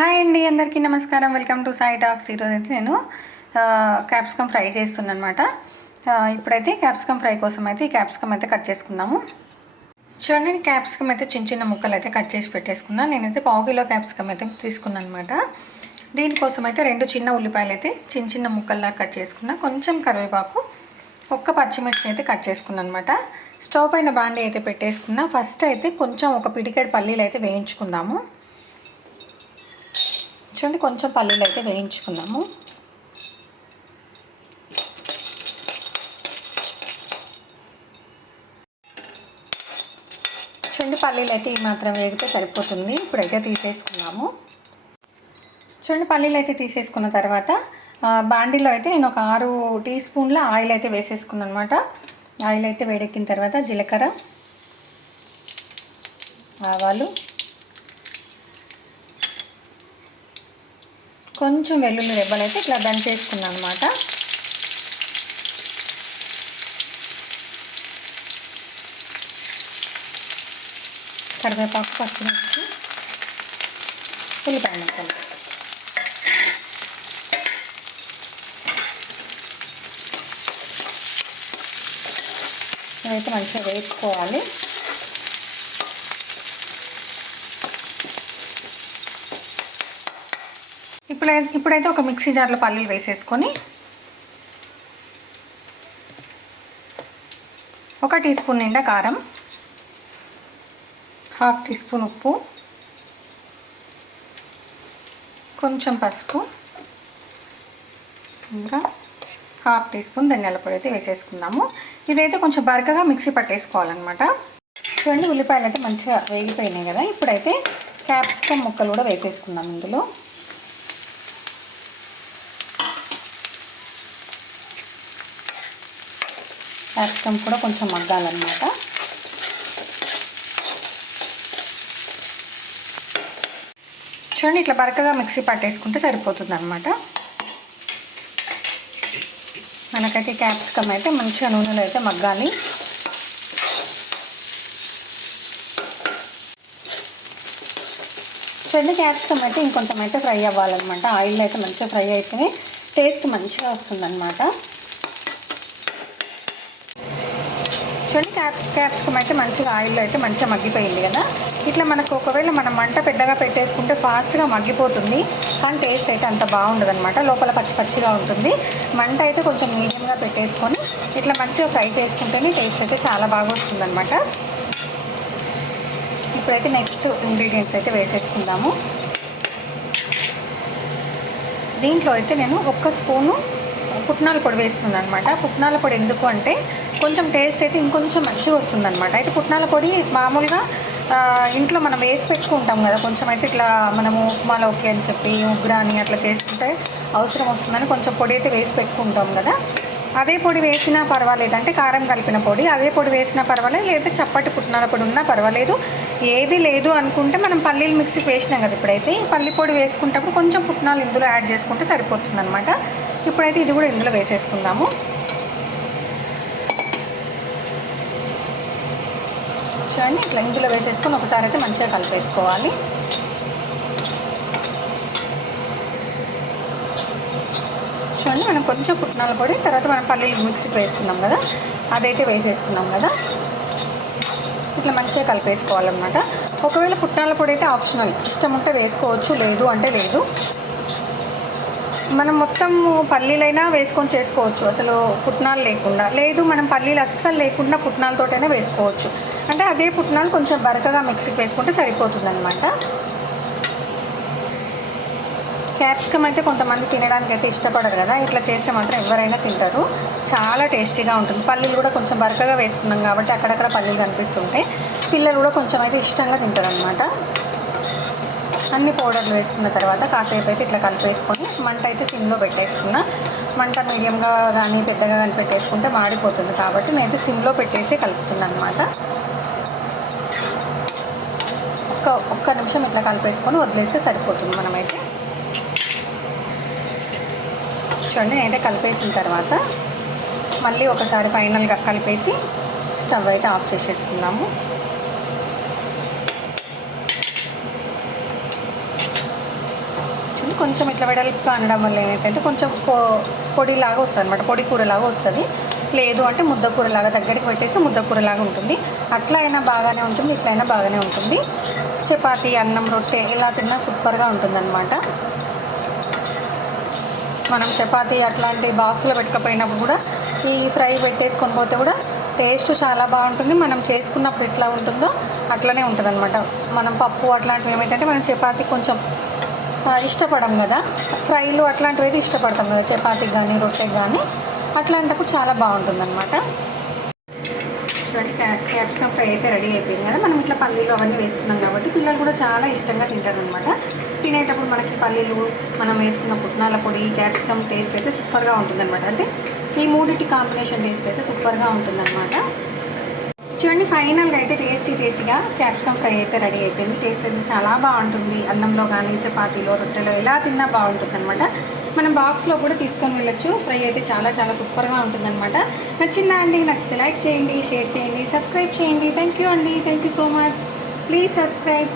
Hi అండి అందరికీ నమస్కారం. Welcome to Sai talks. ఈరోజు అయితే నేను క్యాప్సికమ్ ఫ్రై చేస్తున్నాను అనమాట ఇప్పుడైతే క్యాప్సికమ్ ఫ్రై కోసం అయితే ఈ క్యాప్సికమ్ అయితే కట్ చేసుకుందాము. చూడండి నేను క్యాప్సికమ్ అయితే చిన్న చిన్న ముక్కలు అయితే కట్ చేసి పెట్టేసుకున్నాను నేనైతే పావు కిలో క్యాప్సికమ్ అయితే తీసుకున్నాను అనమాట దీనికోసం అయితే రెండు చిన్న ఉల్లిపాయలు అయితే చిన్న చిన్న ముక్కల్లా కట్ చేసుకున్నా. కొంచెం కరివేపాకు ఒక్క పచ్చిమిర్చి అయితే కట్ చేసుకున్నాను అనమాట స్టవ్ పైన బాండీ అయితే పెట్టేసుకున్నా. ఫస్ట్ అయితే కొంచెం ఒక పిడికెడ్ పల్లీలు అయితే వేయించుకుందాము. చూడండి కొంచెం పల్లీలు అయితే వేయించుకున్నాము. చూడండి పల్లీలు అయితే ఈ మాత్రం వేగితే సరిపోతుంది. ఇప్పుడైతే తీసేసుకున్నాము. చూడండి పల్లీలు అయితే తీసేసుకున్న తర్వాత బాండీలో అయితే నేను ఒక ఆరు టీ స్పూన్ల ఆయిల్ అయితే వేసేసుకున్నాను అనమాట ఆయిల్ అయితే వేడెక్కిన తర్వాత జీలకర్ర ఆవాలు కొంచెం వెల్లుల్లి రెబ్బలు అయితే ఇట్లా దంచేసుకున్నాను అనమాట కరివేపాకు పచ్చిమిర్చి ఉల్లిపాయ ముక్కలు. ఇవైతే మంచిగా వేసుకోవాలి ఇప్పుడు ఇప్పుడైతే ఒక మిక్సీ జార్లో పల్లీలు వేసేసుకొని ఒక టీ స్పూన్ నిండా కారం హాఫ్ టీ స్పూన్ ఉప్పు కొంచెం పసుపు ఇంకా హాఫ్ టీ స్పూన్ ధనియాల పొడి అయితే వేసేసుకున్నాము ఇదైతే కొంచెం బరకగా మిక్సీ పట్టేసుకోవాలన్నమాట. చూడండి ఉల్లిపాయలు అయితే మంచిగా వేగిపోయినాయి కదా. ఇప్పుడైతే క్యాప్సికమ్ ముక్కలు కూడా వేసేసుకున్నాము ఇందులో. క్యాప్సికమ్ కూడా కొంచెం మగ్గాలన్నమాట. చూడండి ఇట్లా బరకగా మిక్సీ పట్టేసుకుంటే సరిపోతుంది అనమాట మనకైతే క్యాప్సికమ్ అయితే మంచిగా నూనెలో అయితే మగ్గాలి. చూడండి క్యాప్సికమ్ అయితే ఇంకొంచెం అయితే ఫ్రై అవ్వాలన్నమాట. ఆయిల్ అయితే మంచిగా ఫ్రై అయితేనే టేస్ట్ మంచిగా వస్తుందన్నమాట. చూడండి క్యాప్ క్యాప్సికమ్ అయితే మంచిగా ఆయిల్లో అయితే మంచిగా మగ్గిపోయింది కదా. ఇట్లా మనకు ఒకవేళ మనం మంట పెద్దగా పెట్టేసుకుంటే ఫాస్ట్గా మగ్గిపోతుంది. కానీ టేస్ట్ అయితే అంత బాగుండదు అనమాట లోపల పచ్చి పచ్చిగా ఉంటుంది. మంట అయితే కొంచెం మీడియంగా పెట్టేసుకొని ఇట్లా మంచిగా ఫ్రై చేసుకుంటేనే టేస్ట్ అయితే చాలా బాగా వస్తుంది అనమాట ఇప్పుడైతే నెక్స్ట్ ఇంగ్రీడియంట్స్ అయితే వేసేసుకుందాము. దీంట్లో అయితే నేను ఒక్క స్పూను పుట్నాల పొడి వేస్తుంది అనమాట పుట్నాల పొడి ఎందుకు అంటే కొంచెం టేస్ట్ అయితే ఇంకొంచెం మంచిగా వస్తుంది అనమాట అయితే పుట్నాల పొడి మామూలుగా ఇంట్లో మనం వేసి పెట్టుకుంటాం కదా కొంచెం అయితే ఇట్లా మనము ఉప్మాలోకి అని చెప్పి ఉగ్రాని అట్లా చేసుకుంటే అవసరం వస్తుందని కొంచెం పొడి అయితే వేసి పెట్టుకుంటాం కదా. అదే పొడి వేసినా పర్వాలేదు. అంటే కారం కలిపిన పొడి అదే పొడి వేసినా పర్వాలేదు. లేదా చప్పటి పుట్నాల పొడి ఉన్నా పర్వాలేదు. ఏది లేదు అనుకుంటే మనం పల్లీలు మిక్సీకి వేసినాం కదా ఇప్పుడైతే పల్లి పొడి వేసుకుంటప్పుడు కొంచెం పుట్నాలు ఇందులో యాడ్ చేసుకుంటే సరిపోతుంది అనమాట ఇప్పుడైతే ఇది కూడా ఇందులో వేసేసుకుందాము. చూడండి ఇట్లా ఇందులో వేసేసుకొని ఒకసారి అయితే మంచిగా కలిపేసుకోవాలి. చూడండి మనం కొంచెం పుట్నాల పొడి తర్వాత మనం పల్లీలు మిక్సీకి వేసుకున్నాం కదా అదైతే వేసేసుకున్నాం కదా. ఇట్లా మంచిగా కలిపేసుకోవాలన్నమాట. ఒకవేళ పుట్నాల పొడి అయితే ఆప్షనల్. ఇష్టం ఉంటే వేసుకోవచ్చు లేదు అంటే లేదు. మనం మొత్తం పల్లీలైనా వేసుకొని చేసుకోవచ్చు. అసలు పుట్నాలు లేకుండా. లేదు మనం పల్లీలు అస్సలు లేకుండా పుట్నాలతోటైనా వేసుకోవచ్చు. అంటే అదే పుట్నాలు కొంచెం బరకగా మిక్సీకి వేసుకుంటే సరిపోతుంది అనమాట క్యాప్సికమ్ అయితే కొంతమంది తినడానికి అయితే ఇష్టపడరు కదా. ఇట్లా చేస్తే మాత్రం ఎవరైనా తింటారు. చాలా టేస్టీగా ఉంటుంది. పల్లీలు కూడా కొంచెం బరకగా వేసుకున్నాం కాబట్టి అక్కడక్కడ పల్లీలు కనిపిస్తుంటే పిల్లలు కూడా కొంచెం అయితే ఇష్టంగా తింటారు అనమాట అన్ని పౌడర్లు వేసుకున్న తర్వాత కాసేపు అయితే ఇట్లా కలిపేసుకొని మంట అయితే సిమ్లో పెట్టేసుకున్నా. మంట మీడియంగా కానీ పెద్దగా కానీ పెట్టేసుకుంటే మాడిపోతుంది కాబట్టి నేనైతే సిమ్లో పెట్టేసి కలుపుతున్నాను అనమాట ఒక్క ఒక్క నిమిషం ఇట్లా కలిపేసుకొని వదిలేస్తే సరిపోతుంది మనమైతే. చూడండి నేనైతే కలిపేసిన తర్వాత మళ్ళీ ఒకసారి ఫైనల్గా కలిపేసి స్టవ్ అయితే ఆఫ్ చేసేసుకున్నాము కొంచెం ఇట్లా వెడల్పుగా అనడం వల్ల ఏంటంటే కొంచెం పొ- పొడిలాగా వస్తుంది అనమాట పొడి కూరలాగా వస్తుంది. లేదు అంటే ముద్ద కూరలాగా దగ్గరికి పెట్టేసి ముద్ద కూరలాగా ఉంటుంది. అట్లా అయినా బాగానే ఉంటుంది ఇట్లా అయినా బాగానే ఉంటుంది. చపాతి అన్నం రొట్టె ఇలా తిన్నా సూపర్గా ఉంటుందన్నమాట. మనం చపాతి అట్లాంటి బాక్స్లో పెట్టకపోయినప్పుడు కూడా ఈ ఫ్రై పెట్టేసుకొని పోతే కూడా టేస్ట్ చాలా బాగుంటుంది. మనం చేసుకున్నప్పుడు ఎట్లా ఉంటుందో అట్లనే ఉంటుంది అనమాట మనం పప్పు అట్లాంటివి ఏమిటంటే మనం చపాతి కొంచెం ఇష్టపడం కదా. ఫ్రైలు అట్లాంటివి అయితే ఇష్టపడతాం కదా చపాతీకి కానీ రొట్టెకి కానీ అట్లాంటప్పుడు చాలా బాగుంటుంది అనమాట చూడండి క్యా- క్యాప్సికమ్ ఫ్రై అయితే రెడీ అయిపోయింది కదా. మనం ఇట్లా పల్లీలు అవన్నీ వేసుకున్నాం కాబట్టి పిల్లలు కూడా చాలా ఇష్టంగా తింటారు అనమాట తినేటప్పుడు మనకి పల్లీలు మనం వేసుకున్న పుట్నాల పొడి క్యాప్సికమ్ టేస్ట్ అయితే సూపర్గా ఉంటుందనమాట అంటే ఈ మూడింటి కాంబినేషన్ టేస్ట్ అయితే సూపర్గా ఉంటుంది అనమాట చూడండి ఫైనల్గా అయితే టేస్టీ టేస్టీగా క్యాప్సికమ్ ఫ్రై అయితే రెడీ అయిపోయింది. టేస్ట్ అయితే చాలా బాగుంటుంది. అన్నంలో కానీ చపాతీలో రొట్టెలో ఎలా తిన్నా బాగుంటుంది అనమాట మనం బాక్స్లో కూడా తీసుకొని వెళ్ళొచ్చు. ఫ్రై అయితే చాలా చాలా సూపర్గా ఉంటుందన్నమాట. నచ్చిందా అండి? నచ్చితే లైక్ చేయండి షేర్ చేయండి సబ్స్క్రైబ్ చేయండి. థ్యాంక్ యూ అండి. Thank you so much. Please subscribe.